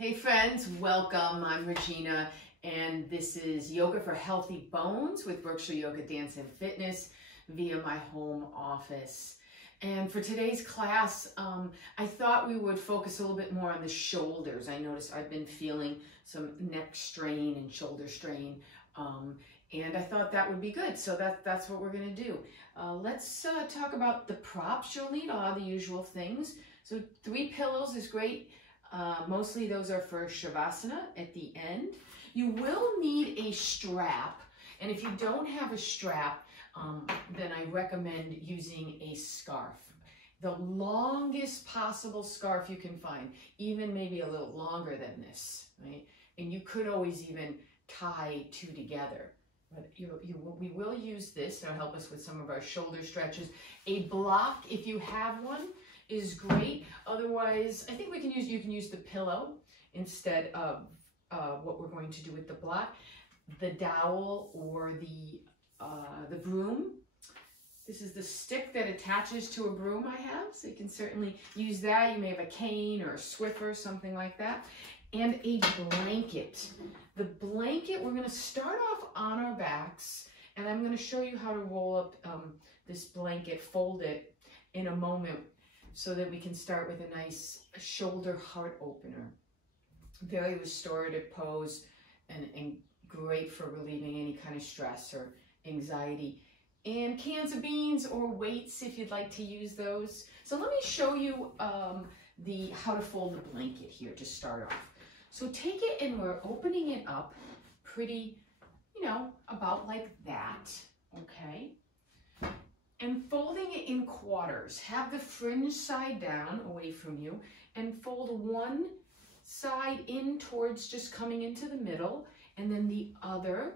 Hey friends, welcome. I'm Regina and this is Yoga for Healthy Bones with Burgio Yoga Dance and Fitness via my home office. And for today's class, I thought we would focus a little bit more on the shoulders. I noticed I've been feeling some neck strain and shoulder strain, and I thought that would be good. So that's what we're going to do. Let's talk about the props you'll need, all the usual things. So 3 pillows is great. Mostly those are for Shavasana at the end. You will need a strap, and if you don't have a strap, then I recommend using a scarf. The longest possible scarf you can find, even maybe a little longer than this, right? And you could always even tie 2 together. But we will use this. It'll help us with some of our shoulder stretches. A block, if you have one, is great. Otherwise, I think you can use the pillow instead of what we're going to do with the block. The dowel or the broom. This is the stick that attaches to a broom I have, so you can certainly use that. You may have a cane or a Swiffer, something like that. And a blanket. The blanket, we're going to start off on our backs, and I'm going to show you how to roll up this blanket, fold it in a moment, so that we can start with a nice shoulder heart opener. Very restorative pose and great for relieving any kind of stress or anxiety. And cans of beans or weights if you'd like to use those. So let me show you how to fold the blanket here to start off. So take it and we're opening it up pretty, about like that, okay? And folding it in quarters. Have the fringe side down away from you and fold one side in towards just coming into the middle and then the other,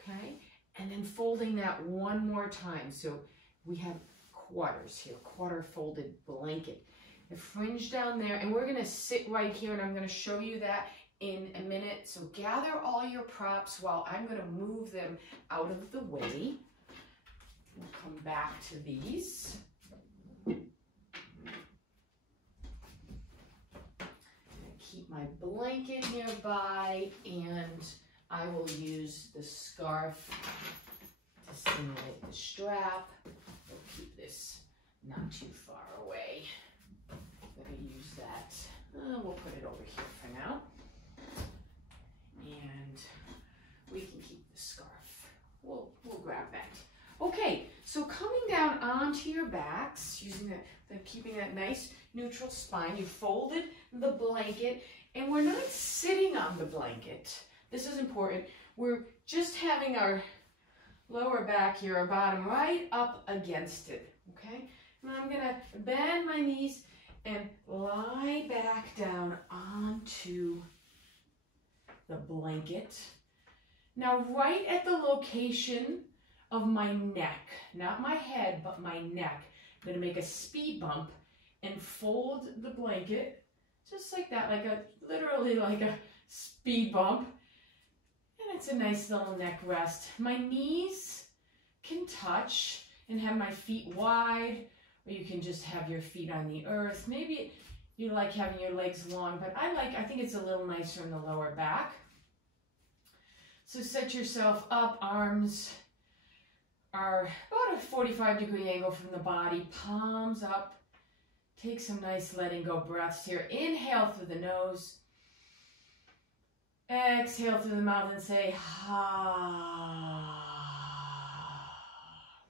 okay? And then folding that one more time. So we have quarters here, quarter folded blanket. The fringe down there, and we're gonna sit right here and I'm gonna show you that in a minute. So gather all your props while I'm gonna move them out of the way. We'll come back to these. Keep my blanket nearby, and I will use the scarf to simulate the strap. We'll keep this not too far away. I'm going to use that. We'll put it over here for now. And we can keep the scarf. We'll grab that. Okay, so coming down onto your backs, keeping that nice neutral spine, you folded the blanket, and we're not sitting on the blanket. This is important. We're just having our lower back here, our bottom, right up against it, okay? And I'm gonna bend my knees and lie back down onto the blanket. Now, right at the location of my neck, not my head, but my neck, I'm gonna make a speed bump and fold the blanket just like that, literally like a speed bump. And it's a nice little neck rest. My knees can touch and have my feet wide, or you can just have your feet on the earth. Maybe you like having your legs long, but I think it's a little nicer in the lower back. So set yourself up, arms are about a 45-degree angle from the body, palms up. Take some nice letting go breaths here. Inhale through the nose. Exhale through the mouth and say, ha.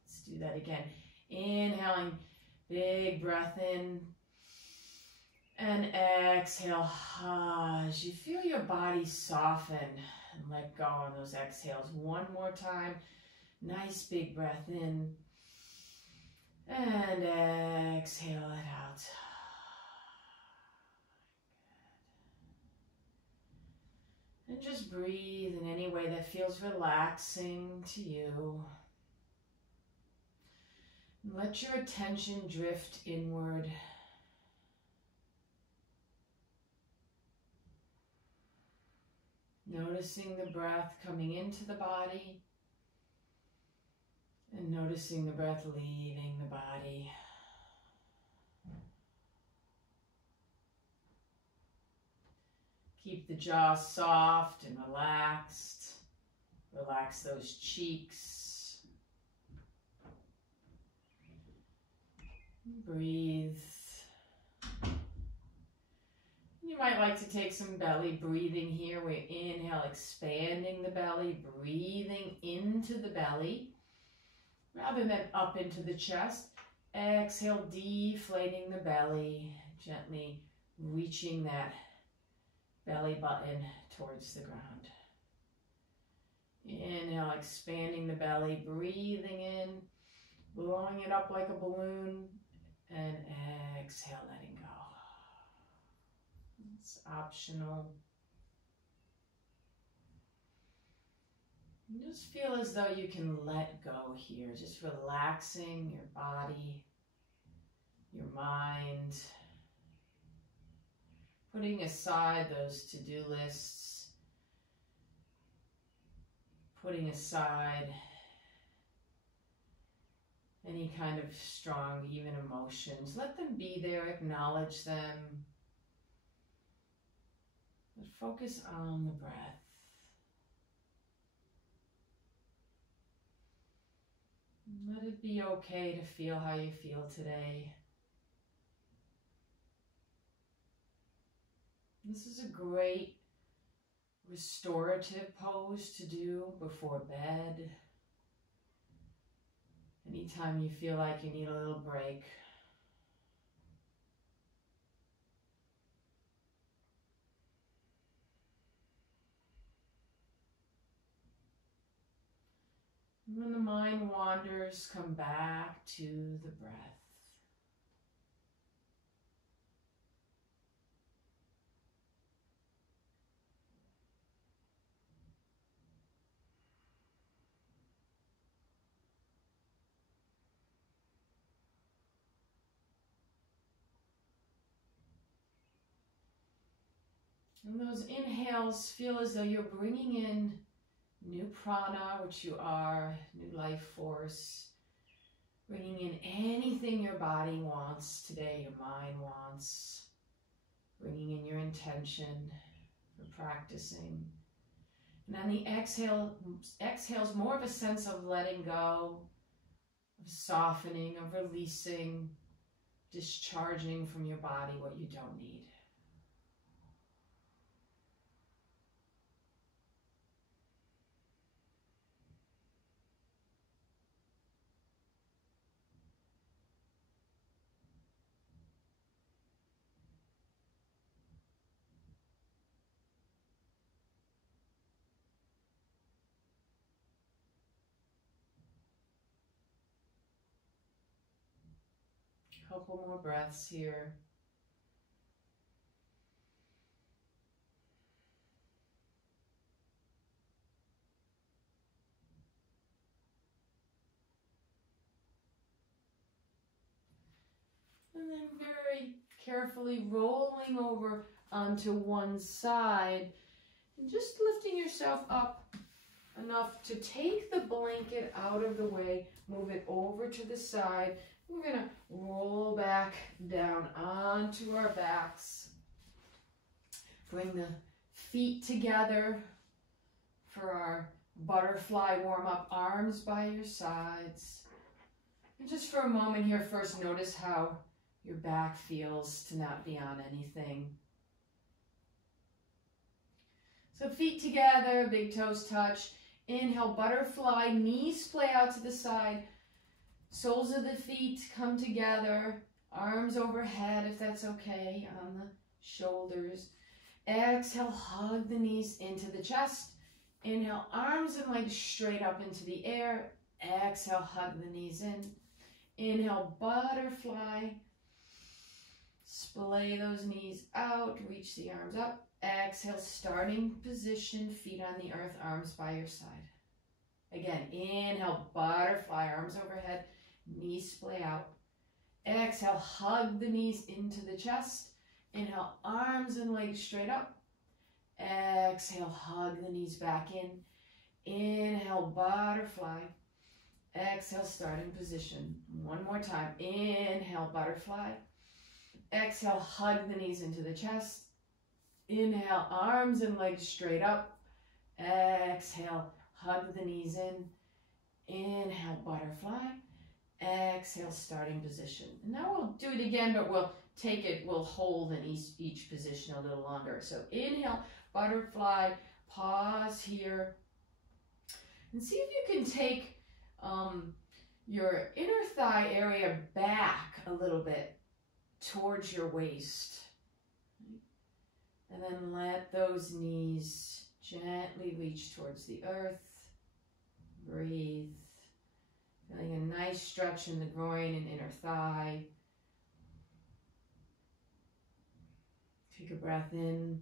Let's do that again. Inhaling, big breath in. And exhale, ha. As you feel your body soften and let go on those exhales. One more time. Nice big breath in. And exhale it out. And just breathe in any way that feels relaxing to you. And let your attention drift inward. Noticing the breath coming into the body and noticing the breath leaving the body. Keep the jaw soft and relaxed. Relax those cheeks. Breathe. You might like to take some belly breathing here. We inhale, expanding the belly, breathing into the belly rather than up into the chest. Exhale, deflating the belly, gently reaching that belly button towards the ground. Inhale, expanding the belly, breathing in, blowing it up like a balloon, and exhale, letting go. It's optional. Just feel as though you can let go here, just relaxing your body, your mind, putting aside those to-do lists, putting aside any kind of strong, even emotions. Let them be there, acknowledge them, but focus on the breath. Let it be okay to feel how you feel today. This is a great restorative pose to do before bed. Anytime you feel like you need a little break. When the mind wanders, come back to the breath. And those inhales feel as though you're bringing in new prana, which you are, new life force, bringing in anything your body wants today, your mind wants, bringing in your intention for practicing. And on the exhales more of a sense of letting go, of softening, of releasing, discharging from your body what you don't need. Couple more breaths here. And then very carefully rolling over onto one side and just lifting yourself up enough to take the blanket out of the way, move it over to the side. We're going to roll back down onto our backs. Bring the feet together for our butterfly warm-up, arms by your sides. And just for a moment here, first notice how your back feels to not be on anything. So feet together, big toes touch. Inhale, butterfly, knees splay out to the side. Soles of the feet come together, arms overhead if that's okay, on the shoulders. Exhale, hug the knees into the chest. Inhale, arms and legs straight up into the air. Exhale, hug the knees in. Inhale, butterfly. Splay those knees out, reach the arms up. Exhale, starting position, feet on the earth, arms by your side. Again, inhale, butterfly, arms overhead, knees splay out. Exhale, hug the knees into the chest. Inhale, arms and legs straight up. Exhale, hug the knees back in. Inhale, butterfly. Exhale, starting position. One more time. Inhale, butterfly. Exhale, hug the knees into the chest. Inhale, arms and legs straight up. Exhale, hug the knees in. Inhale, butterfly. Exhale, starting position. And now we'll do it again, but we'll hold in each position a little longer. So inhale, butterfly, pause here. And see if you can take your inner thigh area back a little bit towards your waist. And then let those knees gently reach towards the earth. Breathe. Feeling a nice stretch in the groin and inner thigh. Take a breath in.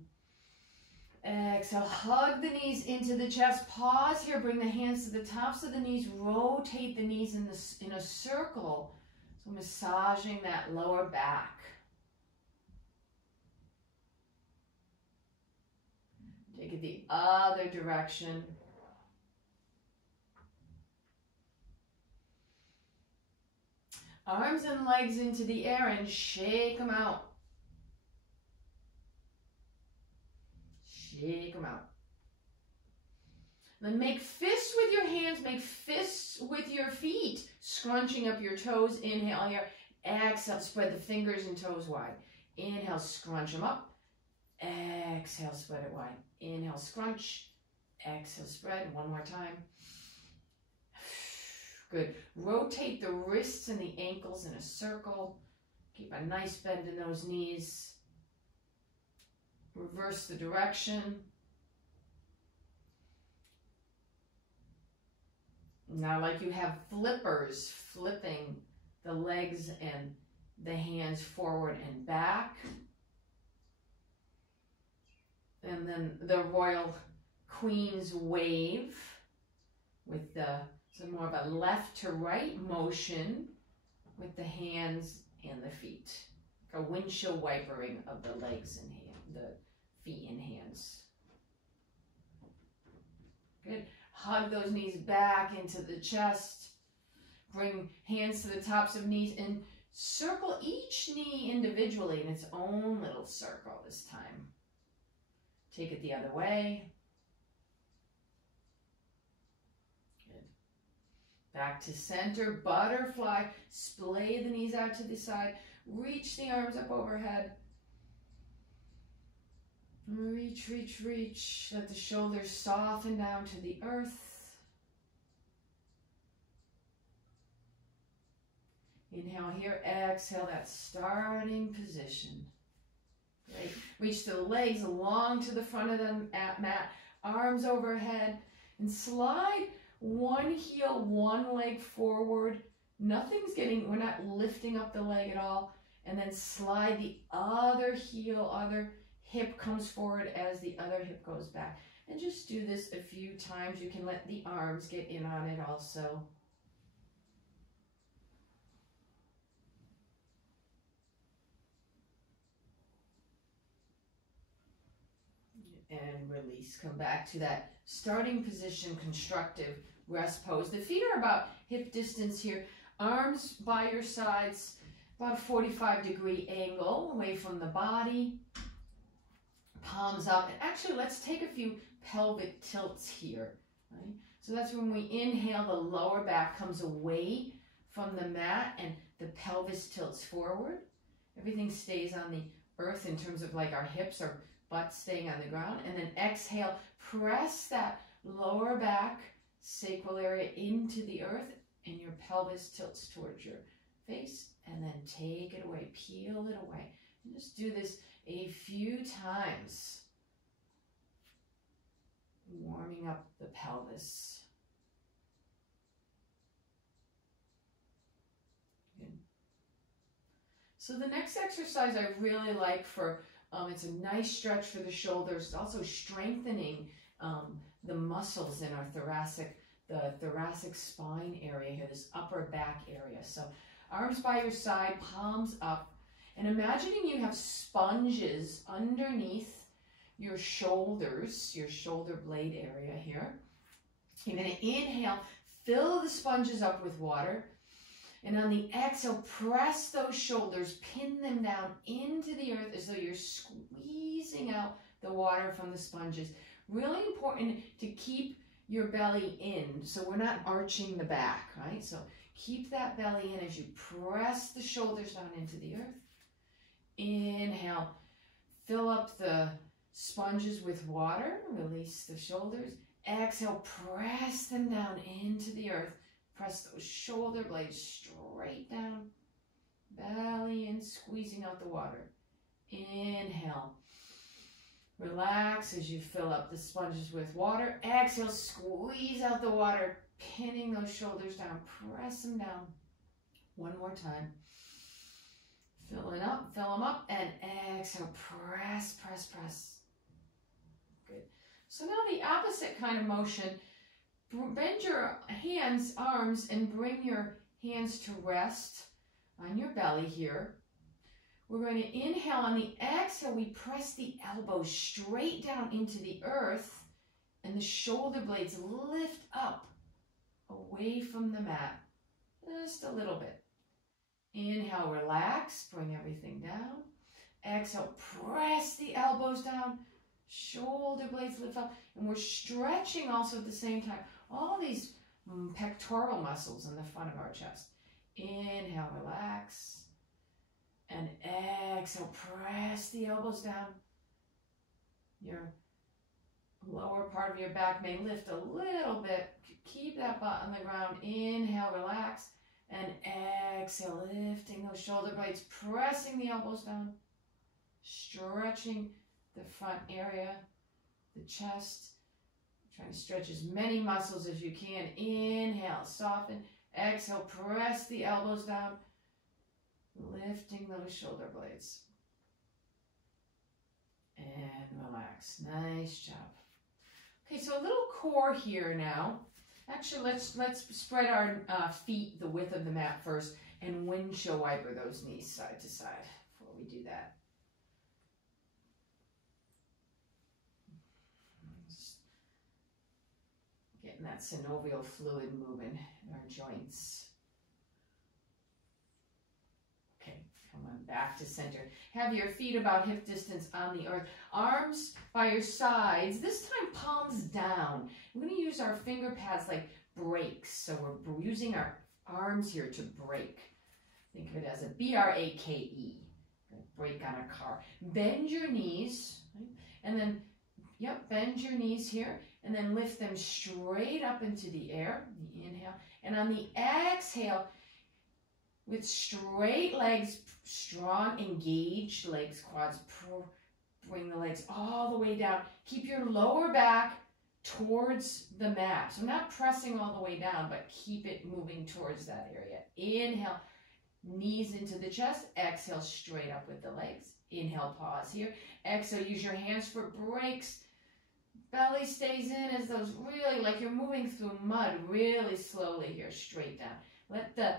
Exhale, hug the knees into the chest. Pause here, bring the hands to the tops of the knees. Rotate the knees in a circle. So massaging that lower back. Take it the other direction. Arms and legs into the air and shake them out. Shake them out. Then make fists with your hands, make fists with your feet, scrunching up your toes. Inhale here. Exhale, spread the fingers and toes wide. Inhale, scrunch them up. Exhale, spread it wide. Inhale, scrunch. Exhale, spread. One more time. Good. Rotate the wrists and the ankles in a circle. Keep a nice bend in those knees. Reverse the direction. Now, like you have flippers, flipping the legs and the hands forward and back. And then the Royal Queen's wave with so more of a left to right motion with the hands and the feet. Like a windshield wipering of the legs and the feet and hands. Good. Hug those knees back into the chest. Bring hands to the tops of knees and circle each knee individually in its own little circle this time. Take it the other way. Good. Back to center, butterfly. Splay the knees out to the side. Reach the arms up overhead. Reach, reach, reach. Let the shoulders soften down to the earth. Inhale here, exhale, that starting position. Great. Reach the legs along to the front of the mat, arms overhead, and slide one heel, one leg forward. We're not lifting up the leg at all. And then slide the other heel, other hip comes forward as the other hip goes back. And just do this a few times. You can let the arms get in on it also. And release. Come back to that starting position, constructive rest pose. The feet are about hip distance here. Arms by your sides, about a 45-degree angle away from the body. Palms up. And actually, let's take a few pelvic tilts here. Right? So that's when we inhale, the lower back comes away from the mat and the pelvis tilts forward. Everything stays on the earth in terms of like our hips or butt staying on the ground. And then exhale, press that lower back sacral area into the earth and your pelvis tilts towards your face. And then take it away, peel it away. And just do this a few times. Warming up the pelvis. Good. So the next exercise I really like for it's a nice stretch for the shoulders. It's also strengthening the muscles in our the thoracic spine area here, this upper back area. So arms by your side, palms up, and imagining you have sponges underneath your shoulders, your shoulder blade area here. You're going to inhale, fill the sponges up with water. And on the exhale, press those shoulders, pin them down into the earth as though you're squeezing out the water from the sponges. Really important to keep your belly in, so we're not arching the back, right? So keep that belly in as you press the shoulders down into the earth. Inhale, fill up the sponges with water, release the shoulders. Exhale, press them down into the earth. Press those shoulder blades straight down. Belly in, squeezing out the water. Inhale. Relax as you fill up the sponges with water. Exhale, squeeze out the water, pinning those shoulders down. Press them down. One more time. Fill them up, and exhale, press, press, press. Good. So now the opposite kind of motion. Bend your hands, arms, and bring your hands to rest on your belly here. We're going to inhale. On the exhale, we press the elbows straight down into the earth, and the shoulder blades lift up away from the mat. Just a little bit. Inhale, relax, bring everything down. Exhale, press the elbows down, shoulder blades lift up, and we're stretching also at the same time. All these pectoral muscles in the front of our chest. Inhale, relax. And exhale, press the elbows down. Your lower part of your back may lift a little bit. Keep that butt on the ground. Inhale, relax. And exhale, lifting those shoulder blades, pressing the elbows down. Stretching the front area, the chest. Trying to stretch as many muscles as you can. Inhale, soften. Exhale, press the elbows down. Lifting those shoulder blades. And relax. Nice job. Okay, so a little core here now. Actually, let's spread our feet the width of the mat first and windshield wiper those knees side to side before we do that. Just getting that synovial fluid moving in our joints. Okay, come on back to center. Have your feet about hip distance on the earth. Arms by your sides. This time palms down. We're going to use our finger pads like brakes. So we're using our arms here to brake. Think of it as a B-R-A-K-E. Brake on a car. Bend your knees. Right? And then, bend your knees here. And then lift them straight up into the air. The inhale. And on the exhale, with straight legs, strong, engaged legs, quads, bring the legs all the way down. Keep your lower back towards the mat. So not pressing all the way down, but keep it moving towards that area. Inhale, knees into the chest. Exhale, straight up with the legs. Inhale, pause here. Exhale, use your hands for brakes. Belly stays in as those really, like you're moving through mud really slowly here, straight down. Let the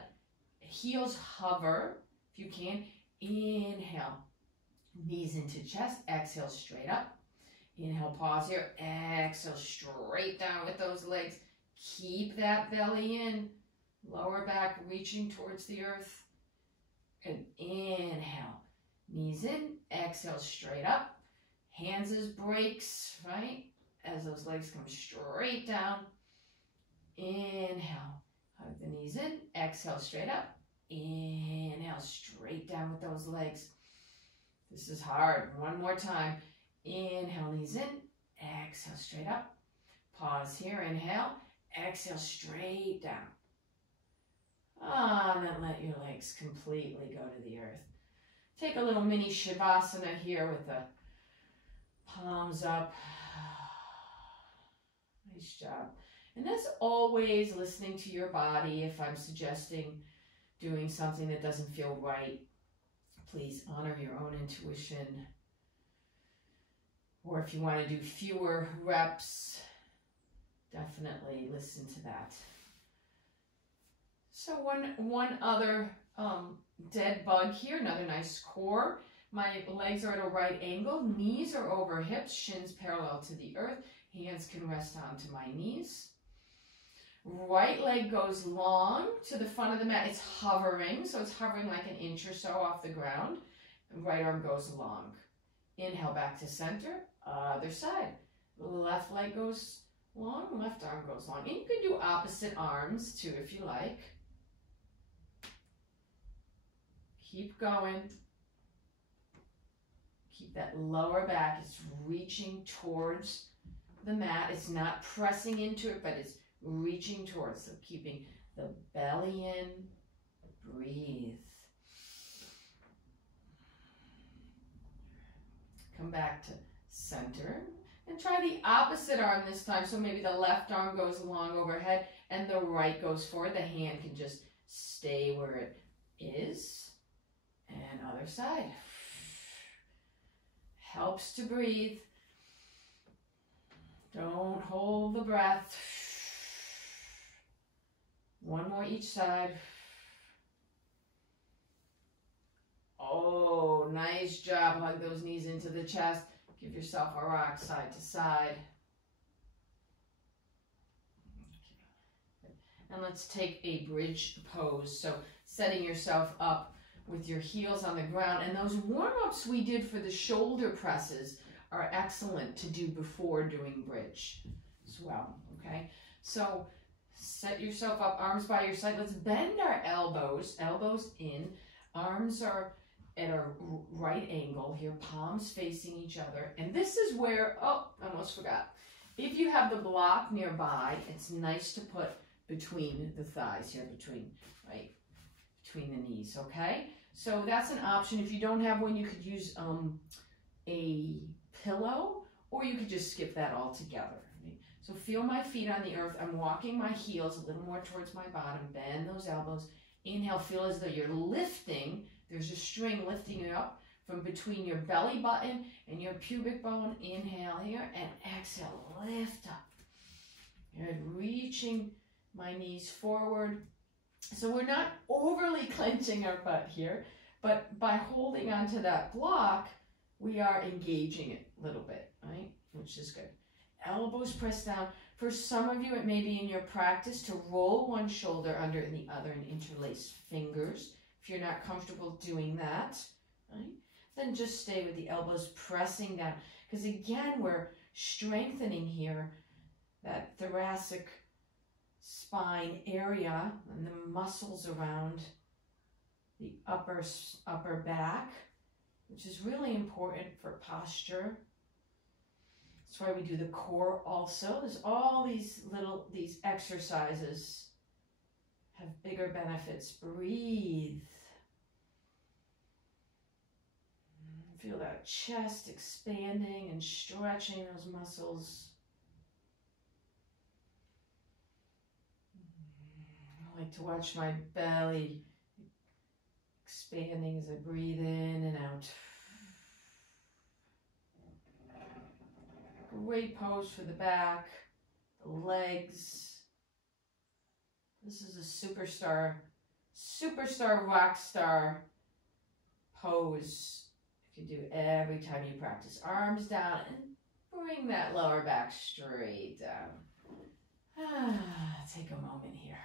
heels hover, if you can. Inhale, knees into chest. Exhale, straight up. Inhale, pause here. Exhale, straight down with those legs. Keep that belly in. Lower back reaching towards the earth. And inhale, knees in. Exhale, straight up. Hands as brakes, right? As those legs come straight down. Inhale, hug the knees in. Exhale, straight up. Inhale, straight down with those legs. This is hard. One more time. Inhale, knees in. Exhale, straight up. Pause here. Inhale. Exhale, straight down. And then let your legs completely go to the earth. Take a little mini Shavasana here with the palms up. Nice job. And as always, listening to your body. If I'm suggesting doing something that doesn't feel right, please honor your own intuition. Or if you want to do fewer reps, definitely listen to that. So one other dead bug here, another nice core. My legs are at a right angle, knees are over hips, shins parallel to the earth, hands can rest onto my knees. Right leg goes long to the front of the mat. It's hovering, so it's hovering like an inch or so off the ground. And right arm goes long. Inhale back to center, other side. Left leg goes long, left arm goes long. And you can do opposite arms too if you like. Keep going. Keep that lower back. It's reaching towards the mat. It's not pressing into it, but it's reaching towards. So keeping the belly in. Breathe. Come back to center and try the opposite arm this time. So maybe the left arm goes along overhead and the right goes forward. The hand can just stay where it is. And other side. Helps to breathe. Don't hold the breath. One more each side. Oh, nice job. Hug those knees into the chest. Give yourself a rock side to side. And let's take a bridge pose. So setting yourself up with your heels on the ground. And those warm-ups we did for the shoulder presses are excellent to do before doing bridge as well, okay? So set yourself up, arms by your side. Let's bend our elbows in. Arms are at a right angle here, palms facing each other. And this is where, oh, I almost forgot. If you have the block nearby, it's nice to put between the thighs here, between the knees, okay? So that's an option. If you don't have one, you could use a pillow, or you could just skip that altogether. Right? So feel my feet on the earth. I'm walking my heels a little more towards my bottom. Bend those elbows. Inhale, feel as though you're lifting. There's a string lifting you up from between your belly button and your pubic bone. Inhale here and exhale, lift up. Good, reaching my knees forward. So we're not overly clenching our butt here, but by holding onto that block, we are engaging it a little bit, right? Which is good. Elbows pressed down. For some of you, it may be in your practice to roll one shoulder under and the other and interlace fingers. If you're not comfortable doing that, right? Then just stay with the elbows pressing down. Because again, we're strengthening here that thoracic spine area and the muscles around the upper back, which is really important for posture. That's why we do the core also. There's all these exercises have bigger benefits. Breathe. Feel that chest expanding and stretching those muscles. I like to watch my belly expanding as I breathe in and out. Great pose for the back, the legs. This is a superstar rock star pose. You can do every time you practice. Arms down and bring that lower back straight down. Take a moment here.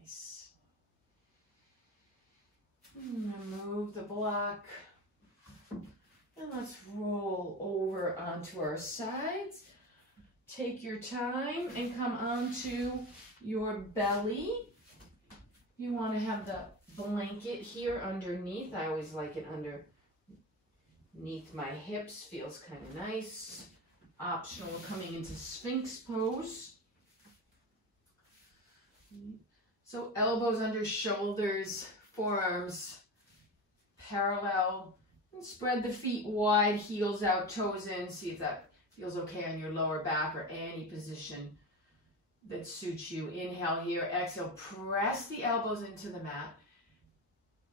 Nice. Move the block. And let's roll over onto our sides. Take your time and come onto your belly. You want to have the blanket here underneath. I always like it underneath my hips. Feels kind of nice. Optional coming into Sphinx pose. So elbows under shoulders, forearms parallel. And spread the feet wide, heels out, toes in. See if that feels okay on your lower back or any position that suits you. Inhale here, exhale, press the elbows into the mat.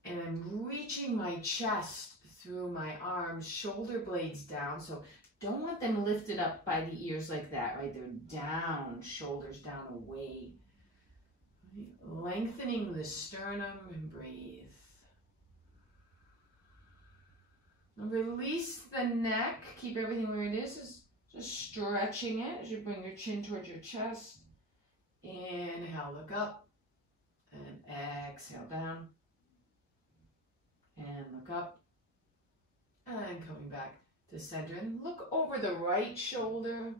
And I'm reaching my chest through my arms, shoulder blades down. So don't want them lifted up by the ears like that, right? They're down, shoulders down, away. Right? Lengthening the sternum and breathe. And release the neck. Keep everything where it is. Just stretching it as you bring your chin towards your chest. Inhale, look up. And exhale down. And look up. to center. And look over the right shoulder.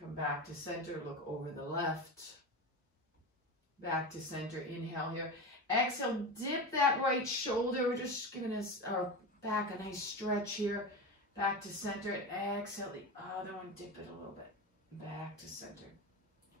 Come back to center, look over the left. Back to center, inhale here. Exhale, dip that right shoulder. We're just giving us our back a nice stretch here. Back to center, exhale the other one, dip it a little bit. Back to center.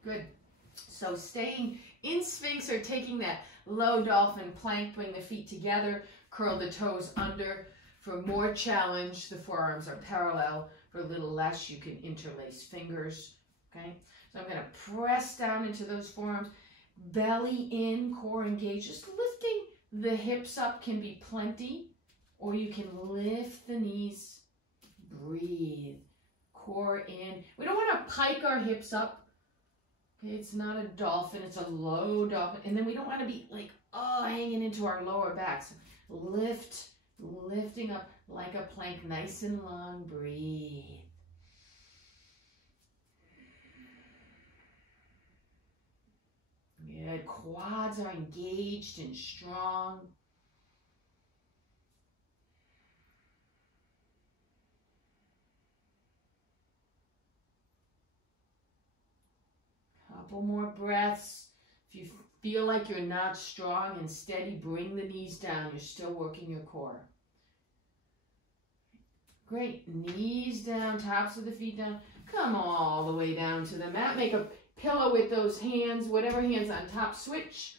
Good. So staying in Sphinx or taking that low dolphin plank, bring the feet together, curl the toes under. For more challenge, the forearms are parallel. For a little less, you can interlace fingers, okay? So I'm going to press down into those forearms, belly in, core engaged. Just lifting the hips up can be plenty, or you can lift the knees, breathe, core in. We don't want to pike our hips up. Okay, it's not a dolphin, it's a low dolphin. And then we don't want to be like, oh, hanging into our lower backs. Lifting up like a plank, nice and long, breathe. Good, quads are engaged and strong. Couple more breaths. If you feel like you're not strong and steady, bring the knees down. You're still working your core. Great. Knees down, tops of the feet down. Come all the way down to the mat. Make a pillow with those hands, whatever hands on top. Switch.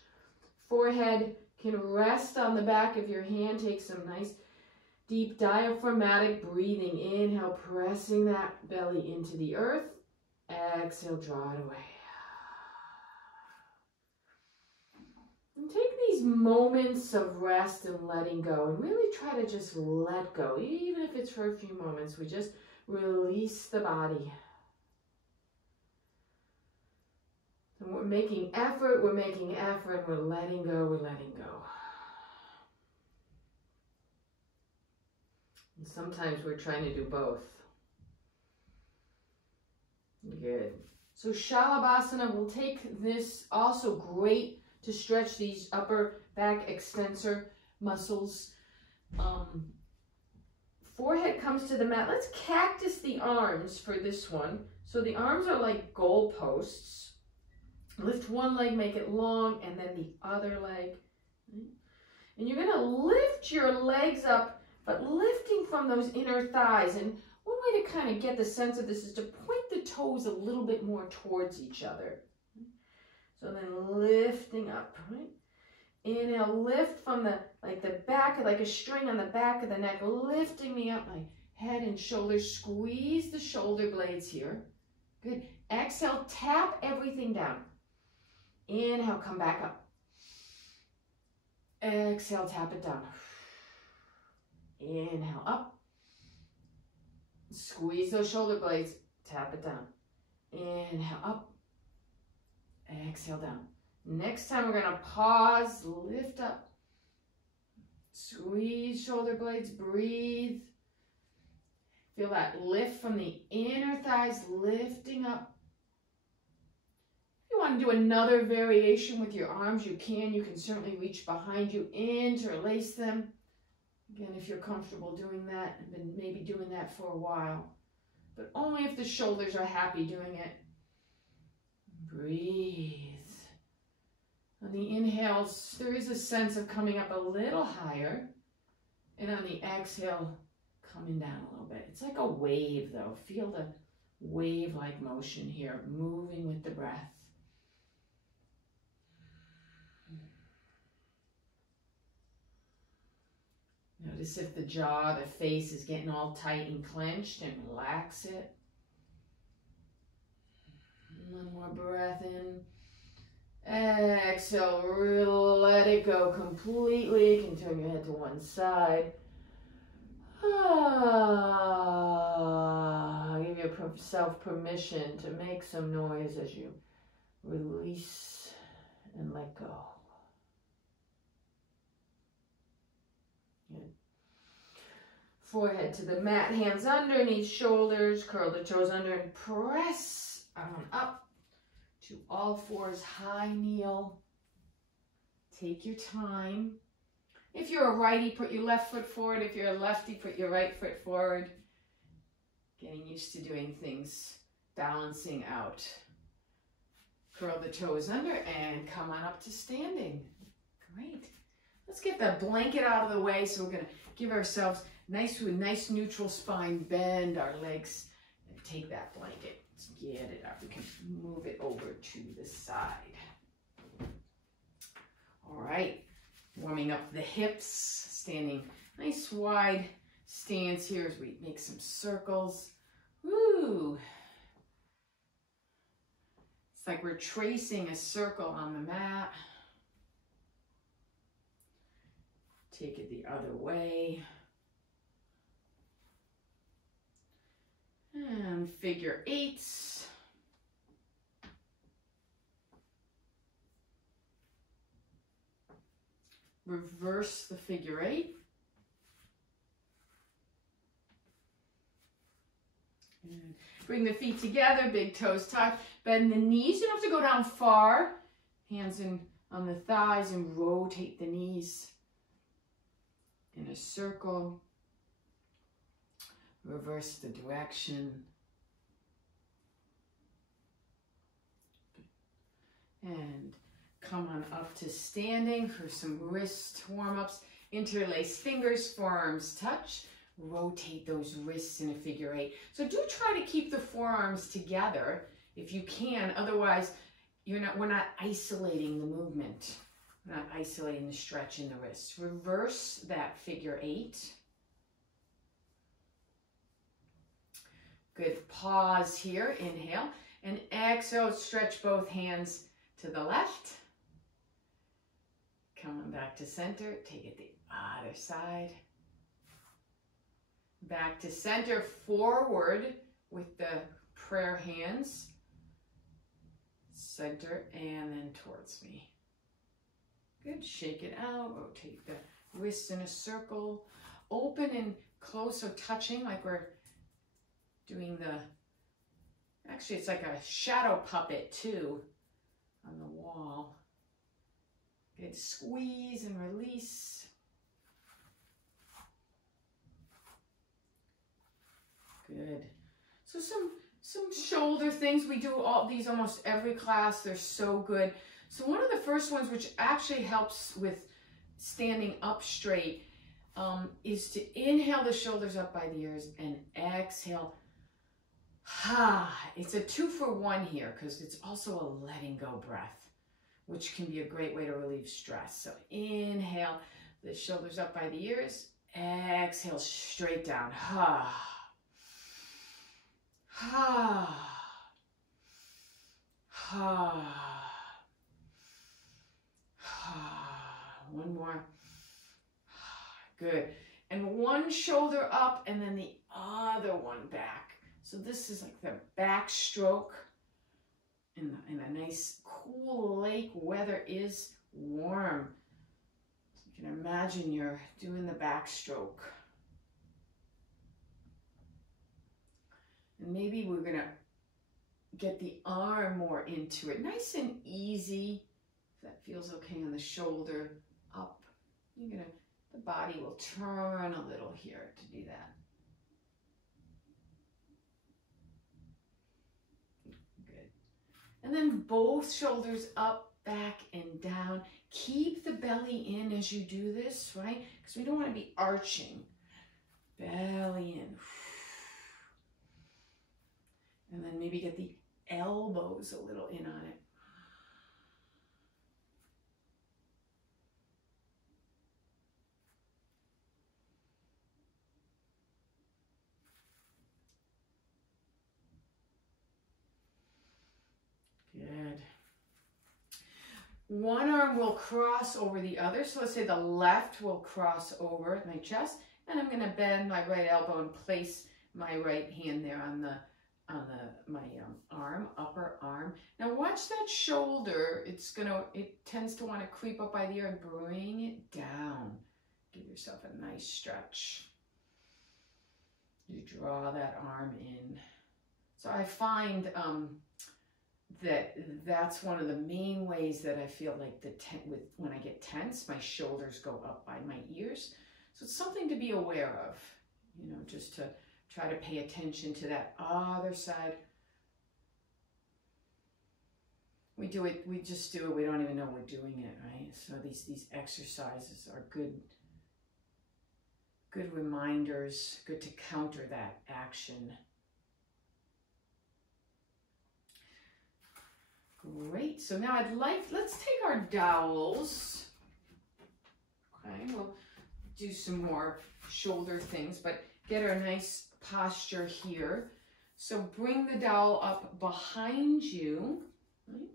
Forehead can rest on the back of your hand. Take some nice deep diaphragmatic breathing. Inhale, pressing that belly into the earth. Exhale, draw it away. And take these moments of rest and letting go and really try to just let go. Even if it's for a few moments, we just release the body. And we're making effort, we're letting go, we're letting go. And sometimes we're trying to do both. Good. So Shalabhasana will take this, also great to stretch these upper back extensor muscles. Forehead comes to the mat. Let's cactus the arms for this one. So the arms are like goal posts. Lift one leg, make it long, and then the other leg. And you're going to lift your legs up, but lifting from those inner thighs. And one way to kind of get the sense of this is to point the toes a little bit more towards each other. So then lifting up, right? Inhale, lift from the back, like a string on the back of the neck, lifting me up, my head and shoulders. Squeeze the shoulder blades here. Good. Exhale, tap everything down. Inhale, come back up. Exhale, tap it down. Inhale, up. Squeeze those shoulder blades, tap it down. Inhale, up. Exhale down. Next time we're going to pause, lift up. Squeeze shoulder blades, breathe. Feel that lift from the inner thighs, lifting up. If you want to do another variation with your arms, you can. You can certainly reach behind you, interlace them. Again, if you're comfortable doing that, and been maybe doing that for a while. But only if the shoulders are happy doing it. Breathe. On the inhales, there is a sense of coming up a little higher. And on the exhale, coming down a little bit. It's like a wave though. Feel the wave-like motion here, moving with the breath. Notice if the jaw, the face is getting all tight and clenched, and relax it. One more breath in. Exhale, let it go completely. You can turn your head to one side. Give yourself permission to make some noise as you release and let go. Good. Forehead to the mat, hands underneath shoulders, curl the toes under and press on up to all fours, high kneel. Take your time. If you're a righty, put your left foot forward. If you're a lefty, put your right foot forward. Getting used to doing things, balancing out. Curl the toes under and come on up to standing. Great. Let's get the blanket out of the way. So we're going to give ourselves nice neutral spine, bend our legs, and take that blanket. Let's get it up. We can move it over to the side. All right. Warming up the hips, standing nice wide stance here as we make some circles. Woo! It's like we're tracing a circle on the mat. Take it the other way. And figure eights. Reverse the figure eight. And bring the feet together, big toes touch. Bend the knees. You don't have to go down far. Hands on the thighs and rotate the knees in a circle. Reverse the direction. And come on up to standing for some wrist warm-ups. Interlace fingers, forearms touch. Rotate those wrists in a figure eight. So do try to keep the forearms together if you can. Otherwise, we're not isolating the movement. We're not isolating the stretch in the wrists. Reverse that figure eight. Good. Pause here. Inhale. And exhale. Stretch both hands to the left. Come on back to center. Take it the other side. Back to center. Forward with the prayer hands. Center and then towards me. Good. Shake it out. Rotate the wrists in a circle. Open and close, so touching like we're doing actually it's like a shadow puppet too on the wall. Good. Squeeze and release. Good. So some shoulder things. We do all these almost every class. They're so good. So one of the first ones, which actually helps with standing up straight, is to inhale the shoulders up by the ears and exhale. It's a 2-for-1 here because it's also a letting go breath, which can be a great way to relieve stress. So inhale the shoulders up by the ears. Exhale straight down. One more. Good. And one shoulder up and then the other one back. So this is like the back stroke in a nice cool lake. Weather is warm. So you can imagine you're doing the backstroke. And maybe we're going to get the arm more into it. Nice and easy. If that feels okay on the shoulder, up. The body will turn a little here to do that. Good. And then both shoulders up, back, and down. Keep the belly in as you do this, right? Because we don't want to be arching. Belly in. And then maybe get the elbows a little in on it. Good. One arm will cross over the other. So let's say the left will cross over my chest, and I'm going to bend my right elbow and place my right hand there on my arm, upper arm. Now watch that shoulder. It tends to want to creep up by the ear, and bring it down. Give yourself a nice stretch. You draw that arm in. So I find that's one of the main ways that I feel like when I get tense, my shoulders go up by my ears. So it's something to be aware of, you know, just to try to pay attention to that other side. We just do it, we don't even know we're doing it, right? So these exercises are good reminders, good to counter that action. Great, so now let's take our dowels. Okay, we'll do some more shoulder things, but get our nice posture here. So bring the dowel up behind you, right?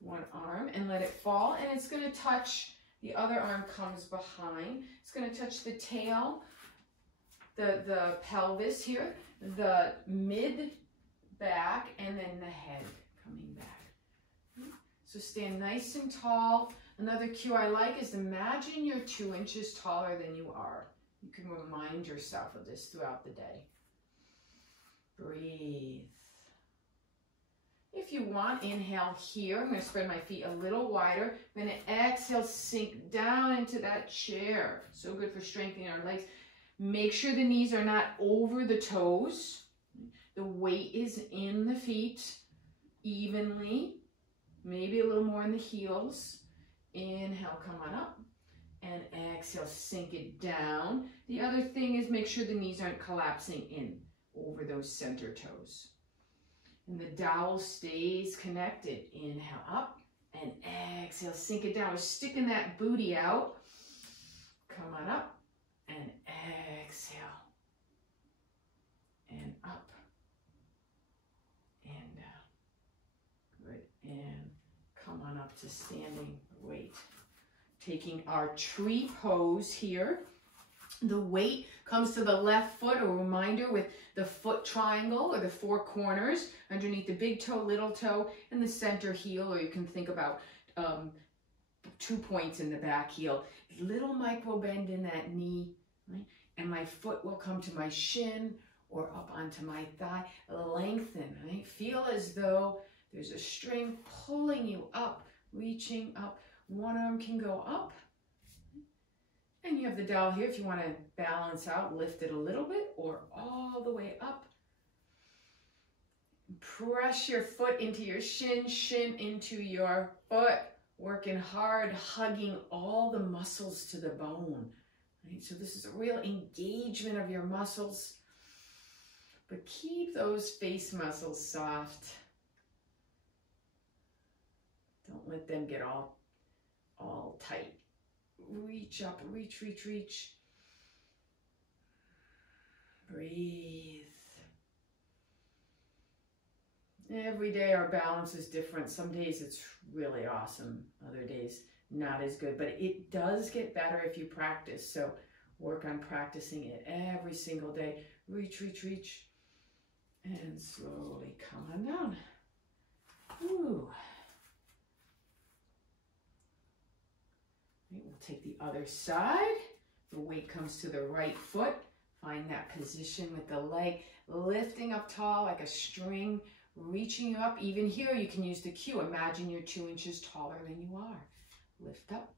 One arm, and let it fall, and it's going to touch, the other arm comes behind. It's going to touch the tail, the pelvis here, the mid back, and then the head coming back. So stand nice and tall. Another cue I like is imagine you're 2 inches taller than you are. You can remind yourself of this throughout the day. Breathe. If you want, inhale here. I'm going to spread my feet a little wider. I'm going to exhale, sink down into that chair. So good for strengthening our legs. Make sure the knees are not over the toes. The weight is in the feet evenly. Maybe a little more in the heels. Inhale, come on up. And exhale, sink it down. The other thing is make sure the knees aren't collapsing in over those center toes. And the dowel stays connected. Inhale up and exhale, sink it down. We're sticking that booty out. Come on up and exhale. And up and down. Good. And come on up to standing. Wait. Taking our tree pose here. The weight comes to the left foot, a reminder with the foot triangle or the 4 corners underneath the big toe, little toe, and the center heel, or you can think about 2 points in the back heel. Little micro bend in that knee, right? And my foot will come to my shin or up onto my thigh. Lengthen, right? Feel as though there's a string pulling you up, reaching up. One arm can go up. And you have the dowel here if you want to balance out, lift it a little bit or all the way up. Press your foot into your shin, shin into your foot. Working hard, hugging all the muscles to the bone. Right? So this is a real engagement of your muscles. But keep those face muscles soft. Don't let them get all tight. Reach up, reach, reach, reach. Breathe. Every day our balance is different. Some days it's really awesome. Other days not as good. But it does get better if you practice. So work on practicing it every single day. Reach, reach, reach. And slowly come on down. Ooh. We'll take the other side. The weight comes to the right foot. Find that position with the leg lifting up tall like a string, reaching you up. Even here, you can use the cue. Imagine you're 2 inches taller than you are. Lift up.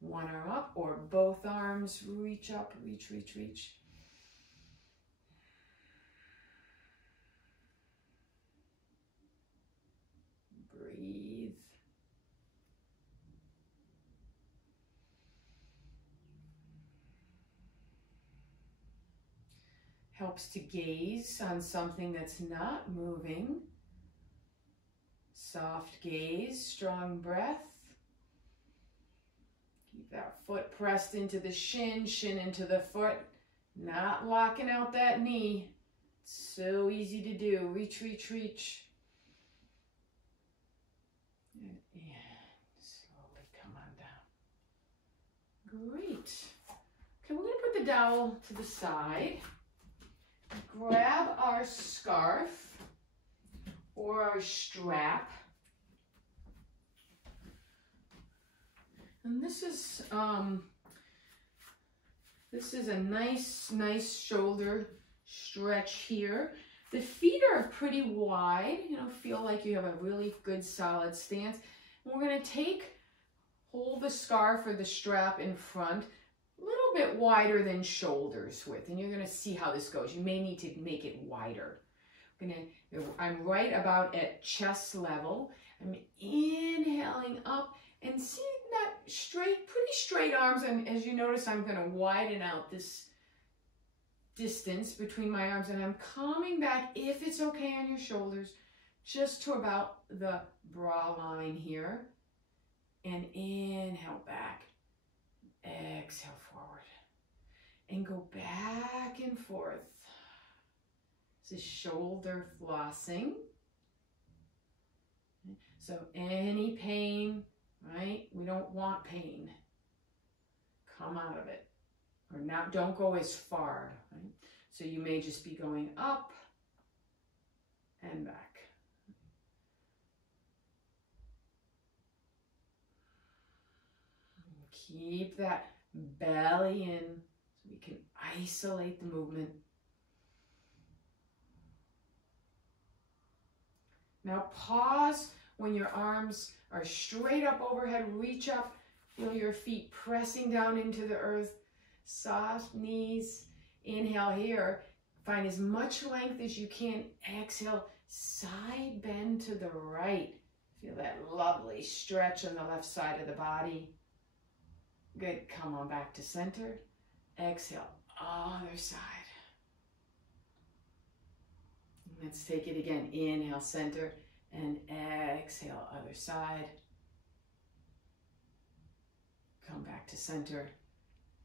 One arm up or both arms. Reach up, reach, reach, reach. Breathe. Helps to gaze on something that's not moving. Soft gaze, strong breath. Keep that foot pressed into the shin, shin into the foot. Not locking out that knee. It's so easy to do. Reach, reach, reach. And slowly come on down. Great. Okay, we're going to put the dowel to the side. Grab our scarf or our strap. And this is a nice shoulder stretch here. The feet are pretty wide, you know, feel like you have a really good solid stance. And we're going to hold the scarf or the strap in front, a little bit wider than shoulders width, and you're going to see how this goes. You may need to make it wider. I'm right about at chest level. I'm inhaling up and seeing that pretty straight arms. And as you notice, I'm going to widen out this distance between my arms, and I'm coming back, if it's okay on your shoulders, just to about the bra line here. And inhale back, exhale forward, and go back and forth. This is shoulder flossing. So any pain, right? We don't want pain. Come out of it. Or not, don't go as far, right? So you may just be going up and back. Keep that belly in so we can isolate the movement. Now pause when your arms are straight up overhead. Reach up, feel your feet pressing down into the earth. Soft knees. Inhale here. Find as much length as you can. Exhale, side bend to the right. Feel that lovely stretch on the left side of the body. Good. Come on back to center. Exhale, other side. Let's take it again. Inhale, center, and exhale, other side. Come back to center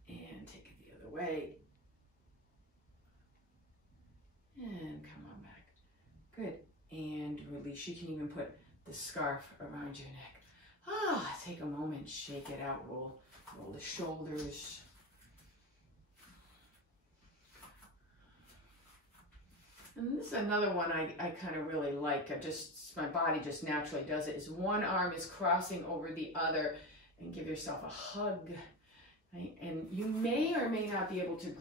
and take it the other way. And come on back. Good. And release. You can even put the scarf around your neck. Take a moment, shake it out, roll the shoulders. And this is another one I kind of really like. My body just naturally does it, is one arm is crossing over the other, and give yourself a hug. Right? And you may or may not be able to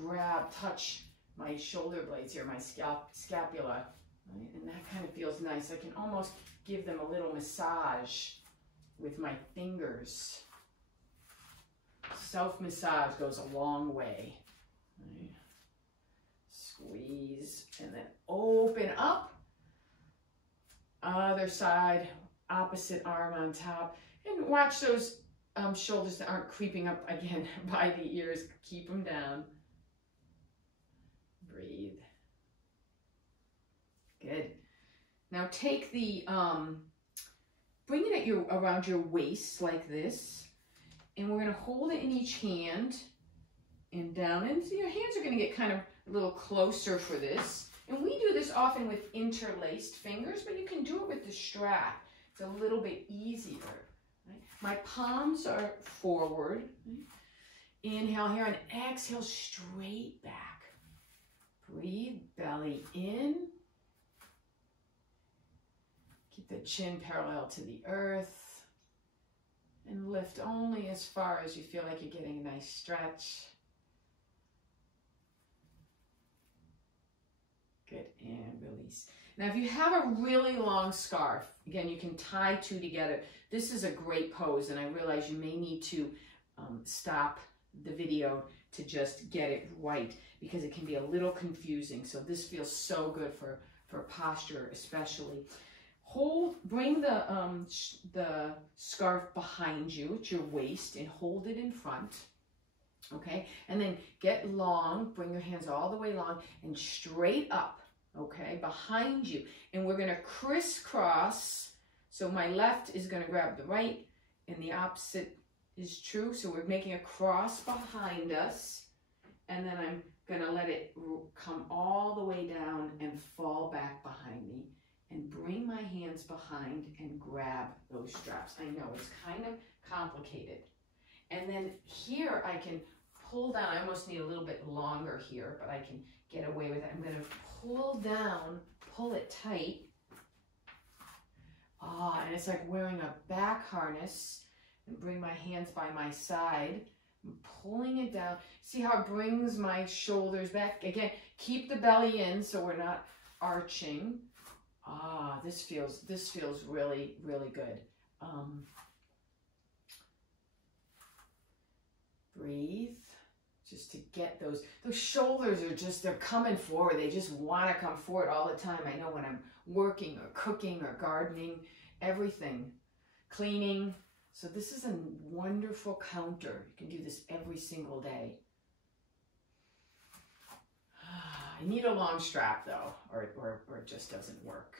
touch my shoulder blades here, my scapula. Right? And that kind of feels nice. I can almost give them a little massage with my fingers. Self-massage goes a long way. Right? Squeeze and then open up. Other side, opposite arm on top. And watch those shoulders that aren't creeping up again by the ears. Keep them down. Breathe. Good. Now take the, bring it around your waist like this. And we're going to hold it in each hand and down. And so your hands are going to get kind of a little closer for this. And we do this often with interlaced fingers, but you can do it with the strap. It's a little bit easier. Right? My palms are forward. Right? Inhale here and exhale straight back. Breathe, belly in. Keep the chin parallel to the earth. And lift only as far as you feel like you're getting a nice stretch. Good, and release. Now if you have a really long scarf, again, you can tie two together. This is a great pose, and I realize you may need to stop the video to just get it right, because it can be a little confusing. So this feels so good for posture especially. Bring the scarf behind you at your waist and hold it in front, okay? And then get long, bring your hands all the way long and straight up, okay, behind you. And we're gonna crisscross, so my left is gonna grab the right and the opposite is true. So we're making a cross behind us, and then I'm gonna let it come all the way down and fall back behind me. And bring my hands behind and grab those straps. I know it's kind of complicated. And then here I can pull down. I almost need a little bit longer here, but I can get away with it. I'm going to pull down, pull it tight. And it's like wearing a back harness. And bring my hands by my side. I'm pulling it down. See how it brings my shoulders back? Again, keep the belly in so we're not arching. Ah, this feels really, really good. Breathe, just to get those shoulders are just, they're coming forward. They just want to come forward all the time. I know when I'm working or cooking or gardening, everything, cleaning. So this is a wonderful counter. You can do this every single day. I need a long strap though, or it just doesn't work.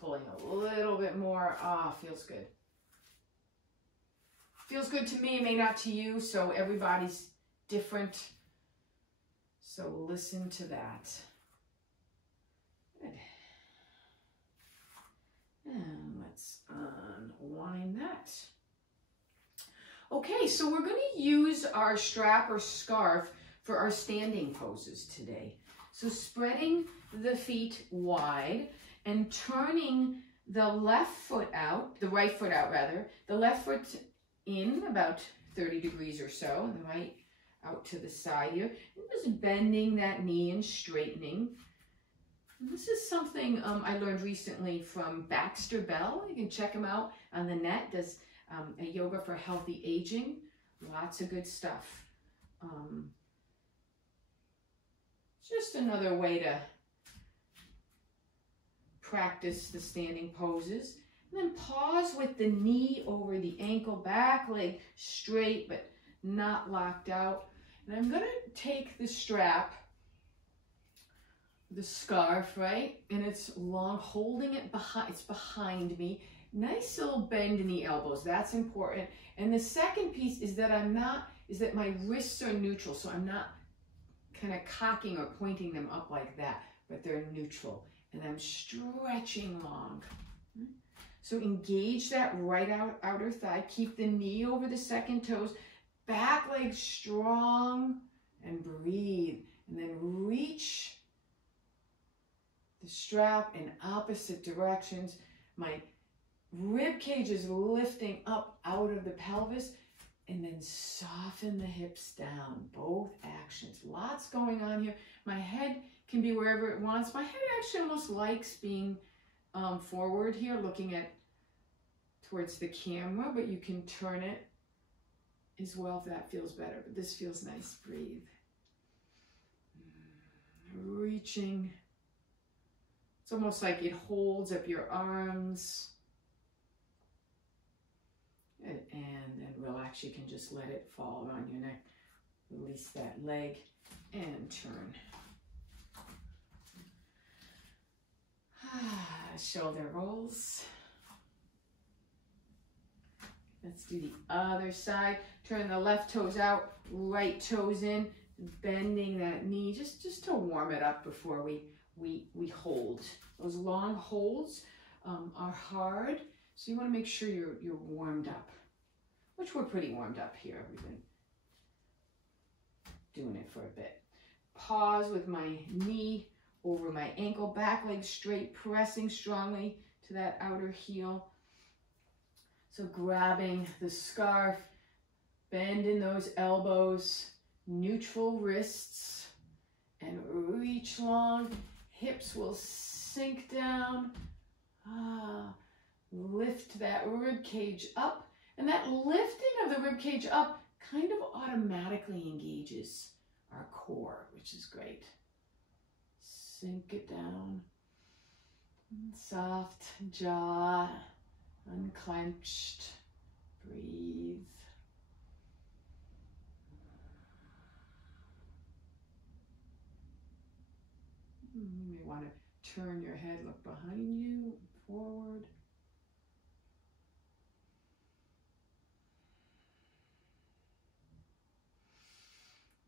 Pulling a little bit more. Ah, feels good. Feels good to me, may not to you, so everybody's different. So listen to that. Good. And let's unwind that. Okay, so we're going to use our strap or scarf for our standing poses today. So spreading the feet wide and turning the left foot out, the right foot out rather, the left foot in about 30 degrees or so, and the right out to the side here. And just bending that knee and straightening. And this is something I learned recently from Baxter Bell. You can check him out on the net. Does a yoga for healthy aging. Lots of good stuff. Just another way to practice the standing poses. And then pause with the knee over the ankle, back leg straight but not locked out. And I'm going to take the strap, the scarf, right? And it's long, holding it behind, it's behind me. Nice little bend in the elbows, that's important. And the second piece is that that my wrists are neutral, so I'm not kind of cocking or pointing them up like that, but they're neutral. And I'm stretching long. So engage that right outer thigh. Keep the knee over the second toes. Back leg strong. And breathe. And then reach the strap in opposite directions. My rib cage is lifting up out of the pelvis. And then soften the hips down. Both actions. Lots going on here. My head can be wherever it wants. My head actually almost likes being forward here, looking towards the camera, but you can turn it as well if that feels better. But this feels nice. Breathe. Reaching. It's almost like it holds up your arms. And then relax. You can just let it fall around your neck. Release that leg and turn. Shoulder rolls. Let's do the other side. Turn the left toes out, right toes in, bending that knee just to warm it up before we hold. Those long holds are hard, so you want to make sure you're warmed up, which we're pretty warmed up here. We've been doing it for a bit. Pause with my knee over my ankle, back leg straight, pressing strongly to that outer heel. So grabbing the scarf, bend in those elbows, neutral wrists, and reach long. Hips will sink down. Lift that rib cage up. And that lifting of the rib cage up kind of automatically engages our core, which is great. Sink it down. Soft jaw, unclenched. Breathe. You may want to turn your head, look behind you, forward.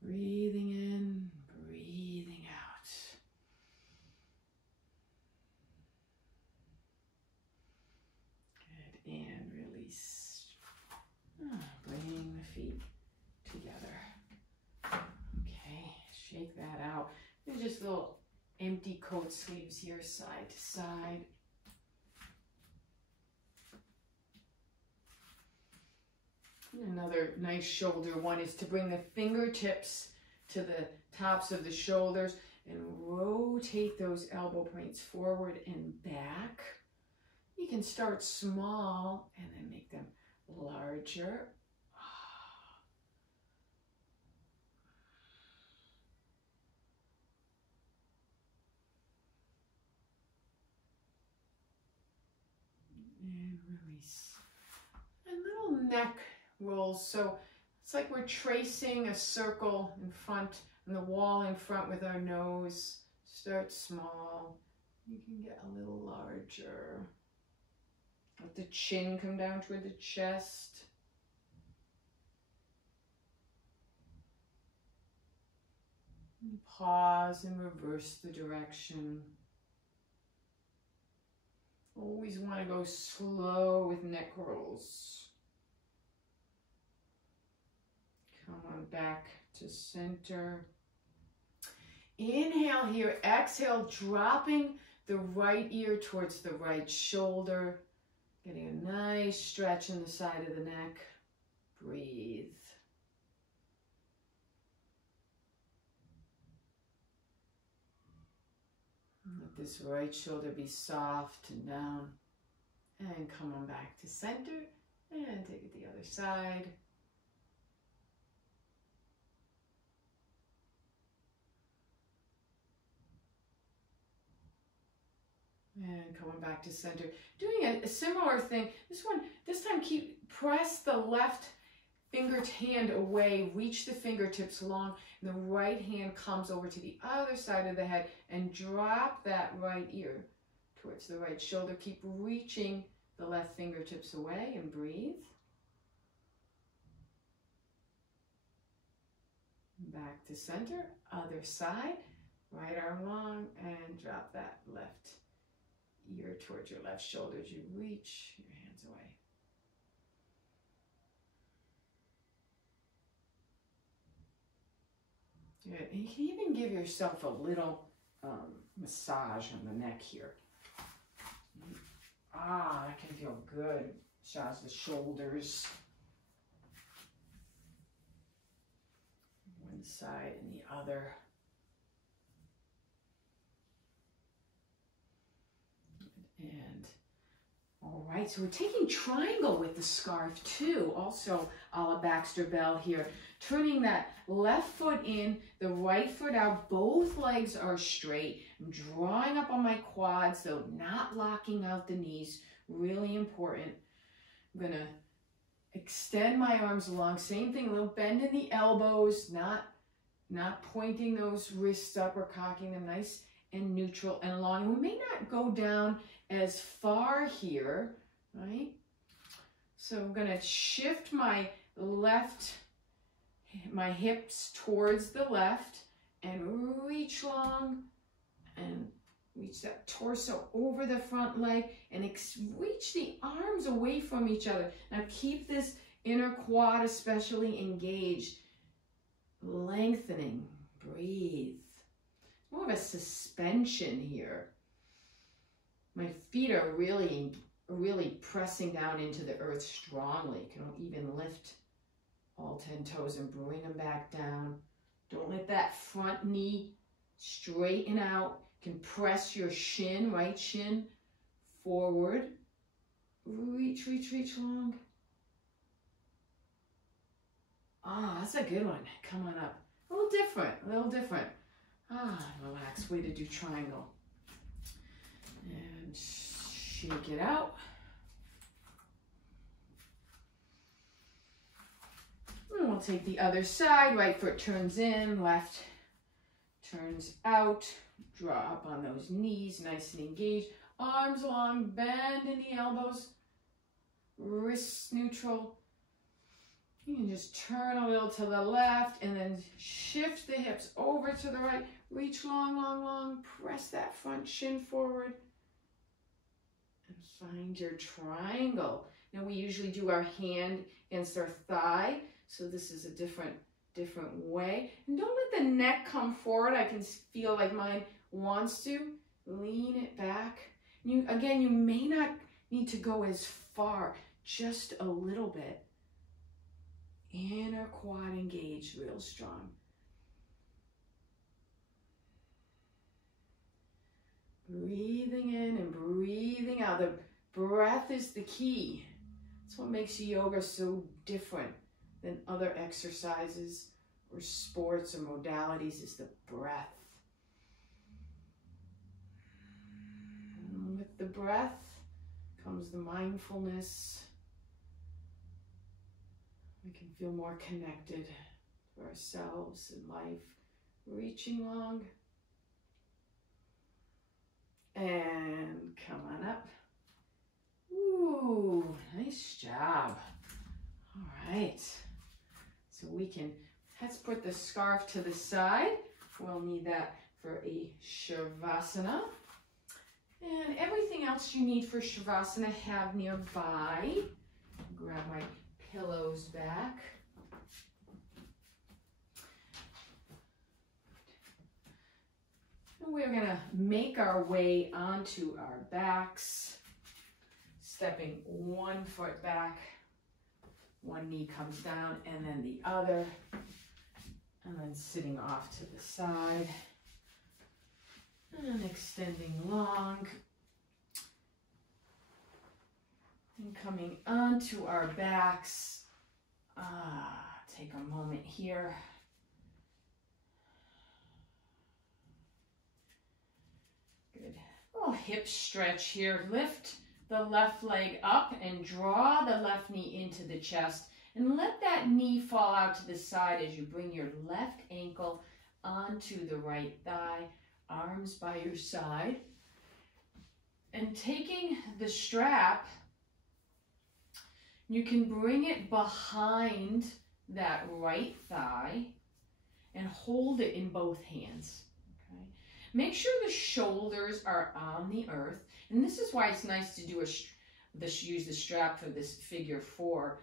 Breathing in, breathing out. Good, and release. Bring the feet together. Okay, shake that out. There's just little empty coat sleeves here, side to side. Another nice shoulder one is to bring the fingertips to the tops of the shoulders and rotate those elbow points forward and back. You can start small and then make them larger. And release. And little neck rolls. So it's like we're tracing a circle in front, on the wall in front with our nose. Start small. You can get a little larger. Let the chin come down toward the chest. And pause and reverse the direction. Always want to go slow with neck rolls. Come on back to center. Inhale here, exhale, dropping the right ear towards the right shoulder. Getting a nice stretch in the side of the neck. Breathe. Let this right shoulder be soft and down. And come on back to center. And take it the other side. And coming back to center. Doing a similar thing. This time press the left fingered hand away, reach the fingertips long, and the right hand comes over to the other side of the head and drop that right ear towards the right shoulder. Keep reaching the left fingertips away and breathe. Back to center, other side, right arm long, and drop that left ear towards your left shoulder as you reach your hands away. Good. And you can even give yourself a little massage on the neck here. That can feel good. Massage the shoulders. One side and the other. And all right, so we're taking triangle with the scarf too, also a la Baxter Bell here. Turning that left foot in, the right foot out, both legs are straight. I'm drawing up on my quads, though not locking out the knees, really important. I'm gonna extend my arms along, same thing, a little bend in the elbows, not pointing those wrists up or cocking them, nice and neutral and long. We may not go down as far here, right? So I'm gonna shift my hips towards the left and reach long and reach that torso over the front leg and reach the arms away from each other. Now keep this inner quad especially engaged. Lengthening, breathe. More of a suspension here. My feet are really pressing down into the earth strongly. You can even lift all 10 toes and bring them back down. Don't let that front knee straighten out. You can press your shin, right shin, forward. Reach, reach, reach long. That's a good one. Come on up. A little different, a little different. Relax, way to do triangle. And shake it out. And we'll take the other side. Right foot turns in, left turns out. Draw up on those knees, nice and engaged. Arms long, bend in the elbows. Wrists neutral. You can just turn a little to the left and then shift the hips over to the right. Reach long, long, long. Press that front shin forward. And find your triangle. Now we usually do our hand against our thigh. So this is a different way. And don't let the neck come forward. I can feel like mine wants to. Lean it back. Again, you may not need to go as far, just a little bit. Inner quad engaged, real strong. Breathing in and breathing out. The breath is the key. It's what makes yoga so different than other exercises or sports or modalities, is the breath. And with the breath comes the mindfulness. We can feel more connected to ourselves and life. Reaching long. And come on up. Ooh, nice job. All right. So let's put the scarf to the side. We'll need that for a Shavasana. And everything else you need for Shavasana have nearby. Grab my pillows back. And we're gonna make our way onto our backs, stepping one foot back, one knee comes down and then the other, and then sitting off to the side, and extending long, and coming onto our backs. Take a moment here. Good. A little hip stretch here. Lift the left leg up and draw the left knee into the chest, and let that knee fall out to the side as you bring your left ankle onto the right thigh, arms by your side, and taking the strap, you can bring it behind that right thigh and hold it in both hands. Okay? Make sure the shoulders are on the earth, and this is why it's nice to do use the strap for this figure 4.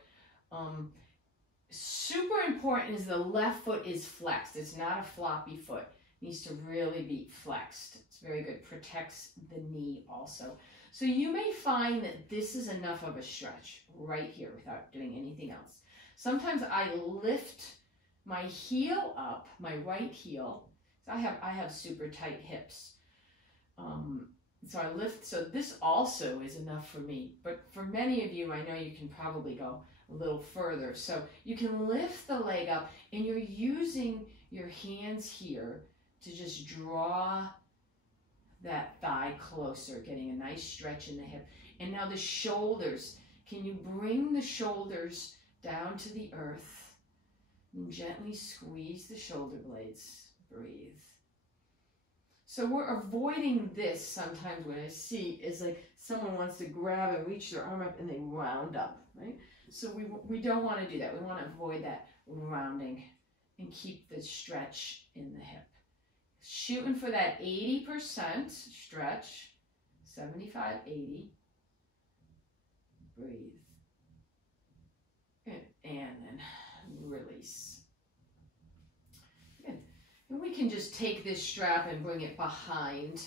Super important is the left foot is flexed. It's not a floppy foot. It needs to really be flexed. It's very good. Protects the knee also. So you may find that this is enough of a stretch right here without doing anything else. Sometimes I lift my heel up, my right heel. I have super tight hips. So I lift, so this also is enough for me. But for many of you, I know you can probably go a little further. So you can lift the leg up, and you're using your hands here to just draw that thigh closer, getting a nice stretch in the hip. And now the shoulders, can you bring the shoulders down to the earth and gently squeeze the shoulder blades? Breathe. So we're avoiding this sometimes. When I see is like someone wants to grab and reach their arm up and they round up, right? So we don't want to do that. We want to avoid that rounding and keep the stretch in the hip. Shooting for that 80% stretch, 75, 80. Breathe. Good. And then release. Good. And we can just take this strap and bring it behind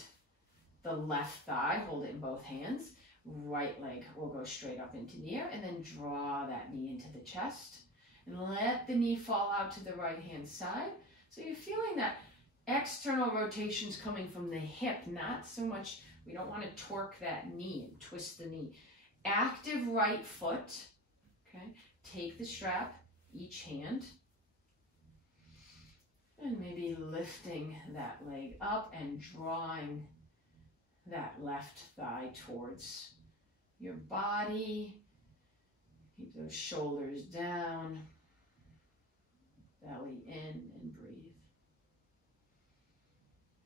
the left thigh. Hold it in both hands. Right leg will go straight up into the air, and then draw that knee into the chest. And let the knee fall out to the right hand side. So you're feeling that external rotations coming from the hip, not so much, we don't want to torque that knee and twist the knee. Active right foot, okay? Take the strap, each hand, and maybe lifting that leg up and drawing that left thigh towards your body. Keep those shoulders down, belly in, and breathe.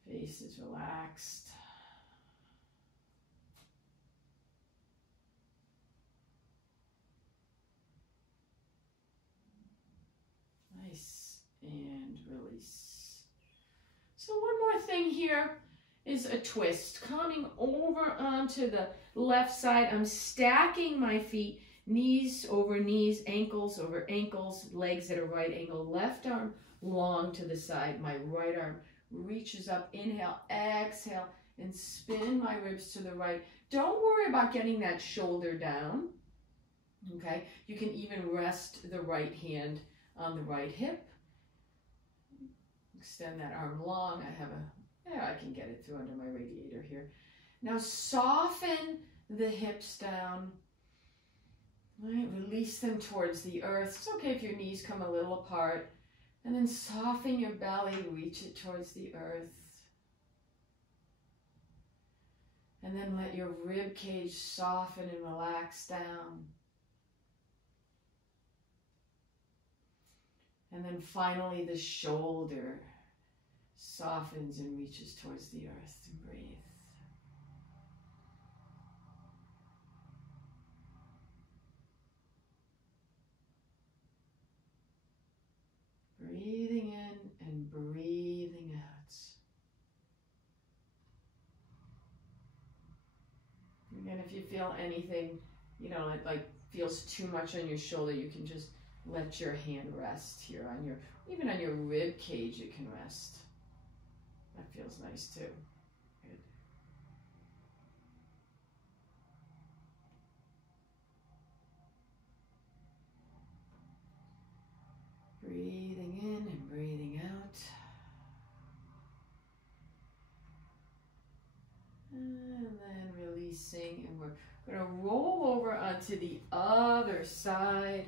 Face is relaxed. Nice. And release. So one more thing here is a twist. Coming over onto the left side, I'm stacking my feet, knees over knees, ankles over ankles, legs at a right angle, left arm long to the side, my right arm reaches up. Inhale, exhale, and spin my ribs to the right. Don't worry about getting that shoulder down, okay? You can even rest the right hand on the right hip. Extend that arm long. I have There, I can get it through under my radiator here. Now soften the hips down. Right, release them towards the earth. It's okay if your knees come a little apart. And then soften your belly, reach it towards the earth. And then let your rib cage soften and relax down. And then finally the shoulder softens and reaches towards the earth, and breathe. Breathing in and breathing out. Again, if you feel anything, you know, it like feels too much on your shoulder, you can just let your hand rest here on your, even on your rib cage it can rest. That feels nice too. Good. Breathing in and breathing out. And then releasing, and we're going to roll over onto the other side.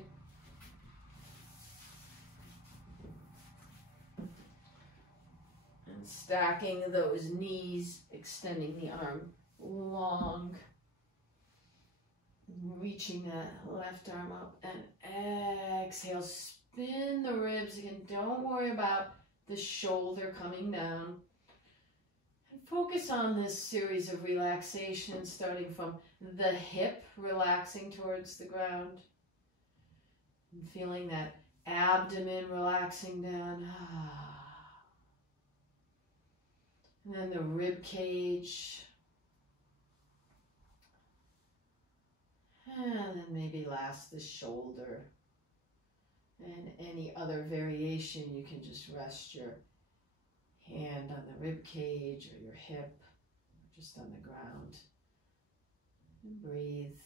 And stacking those knees, extending the arm long. Reaching that left arm up, and exhale, spin the ribs again. Don't worry about the shoulder coming down. And focus on this series of relaxations, starting from the hip, relaxing towards the ground. And feeling that abdomen relaxing down. And then the rib cage. And then maybe last the shoulder. And any other variation, you can just rest your hand on the rib cage or your hip, or just on the ground. And breathe.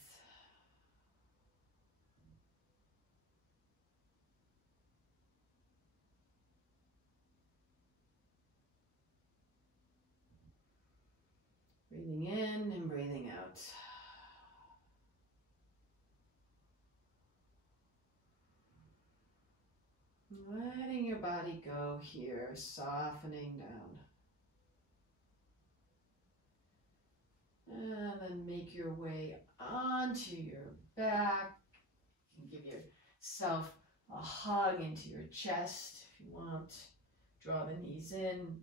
Breathing in and breathing out. Letting your body go here, softening down. And then make your way onto your back. You can give yourself a hug into your chest if you want. Draw the knees in.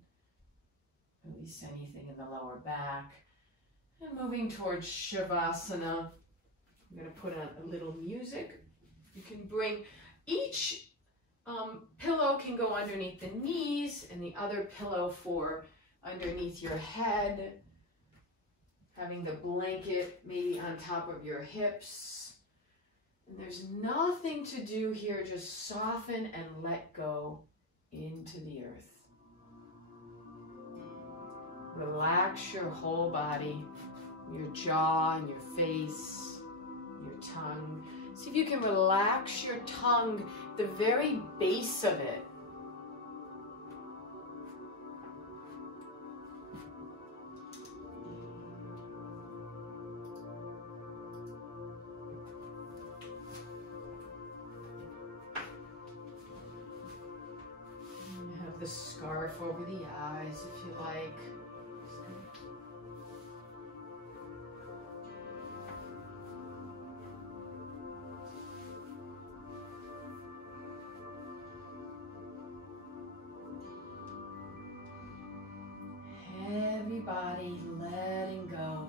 Release anything in the lower back. And moving towards Shavasana. I'm going to put on a little music. You can bring each pillow can go underneath the knees, and the other pillow for underneath your head. Having the blanket maybe on top of your hips. And there's nothing to do here, just soften and let go into the earth. Relax your whole body, your jaw and your face, your tongue. See if you can relax your tongue, the very base of it. You have the scarf over the eyes if you like. Body letting go.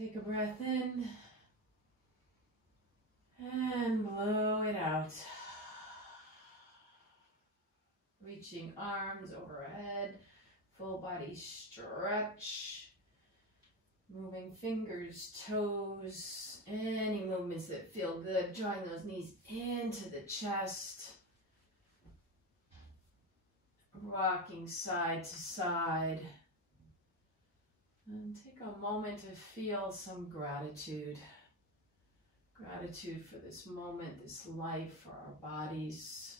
Take a breath in and blow it out. Reaching arms overhead, full body stretch. Moving fingers, toes, any movements that feel good. Drawing those knees into the chest. Rocking side to side. And take a moment to feel some gratitude. Gratitude for this moment, this life, for our bodies,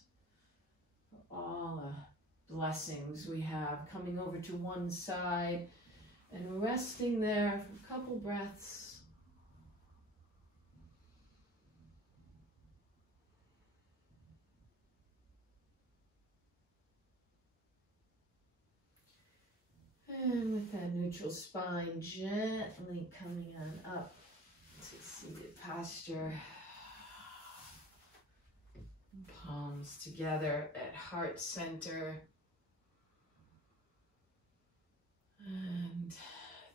for all the blessings we have. Coming over to one side and resting there for a couple breaths. And with that neutral spine, gently coming on up to seated posture. Palms together at heart center. And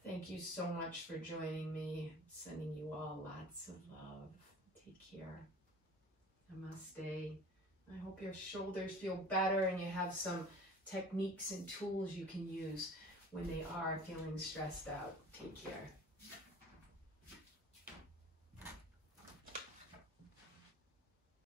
thank you so much for joining me. Sending you all lots of love. Take care. Namaste. I hope your shoulders feel better and you have some techniques and tools you can use when they are feeling stressed out. Take care.